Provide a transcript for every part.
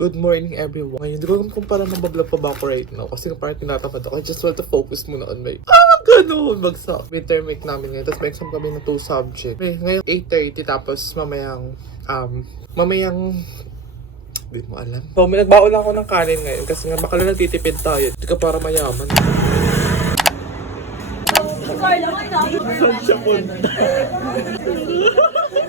Good morning everyone. Ngayon, hindi ko alam kung parang mabablog pa ba ako right now. Kasi parang tinatamad ako. I just want to focus muna on my... Ganun! Bagsak. Midterm week namin ngayon. Tapos may exam kami na 2 subjects. Ngayon, 8:30. Tapos mamayang... Hindi mo alam. So, may nagbaon lang ako ng kanin ngayon. Kasi nga, baka lang nagtitipid tayo. Hindi ka para mayaman.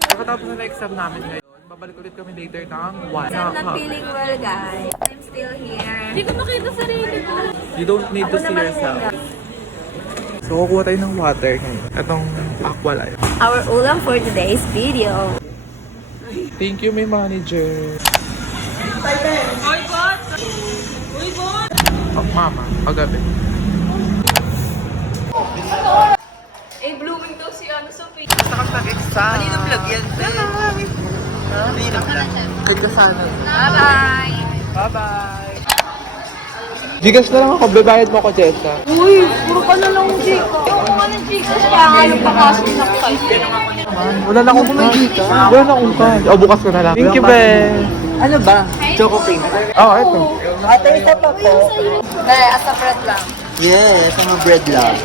Pagkatapos na exam namin ngayon, babalik ulit kami later ng 1. I'm not feeling well, guys. I'm still here. Hindi ko makita sarili ko. You don't need to see yourself. So, kukuha tayo ng water ngayon. Itong Aqua Life. Our ulam for today's video. Thank you, my manager. Oh, mama. Paggabi. Eh, blooming daw si Sophie. Basta kang nag-exam. Maninong vlog yan, sis? Maninong vlog? Good ka sana. Bye-bye. Bye-bye. Gigas na lang ako. Bebayad mo ako, Jessa. Uy, puro ka na lang Gcash. Yung mga ng Gcash, kaya nga nagpakaso na ako sa'yo. Wala na akong cash. Wala na akong cash. O, bukas ko na lang. Thank you, be. Ano ba? Choco cream. Oh, ito. Ate, isa pa po. Dahil, asa bread lang. Yes, mga bread lang.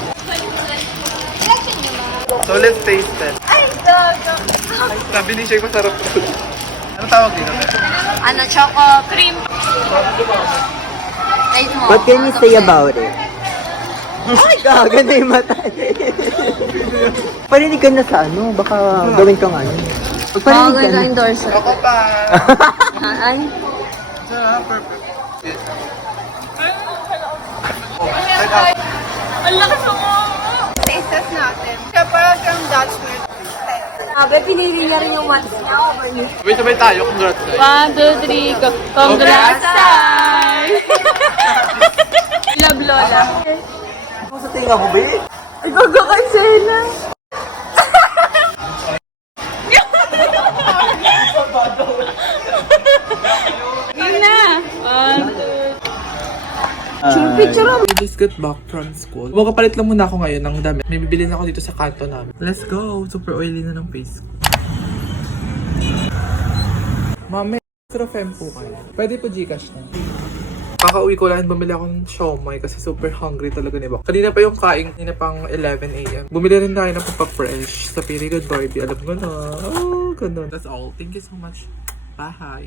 So, let's taste it. Ay, gaga. Sabi ni Shay, masarap to. Ano tawag dito? Ano, choco cream. Taste mo. What can you say about it? Ay, gaga na yung mata. Parinig ka na sa ano, baka gawin kang ano. Pagparinig ka na. endorser. Ako pa. Ay. Perfect. Ang lakas mo. Taste test natin. Kaya para siyang Dutch milk. Sabi, pinili niya rin yung ones niya. Wait, sabay tayo. Congrats. 1, 2, 3, go. Congrats, Sai! Love Lola. Ako sa tinga ko, ba? Ikaw ka kasi na. Yun na. 1, 2. Picture mo. I just got back from school. Magkapalit lang muna ako ngayon ng damit. May bibili na ako dito sa kanto namin. Let's go! Super oily na ng face ko. Mami, extra fem po kayo. Pwede po Gcash na. Kakauwi ko lang, bumili ako ng siomay kasi super hungry talaga ni Bak. Kanina pa yung kain, kanina pang 11 AM. Bumili rin tayo ng papapresh sa Pili Good Barbie. Alam ko na. Oh, ganun. That's all. Thank you so much. Bye!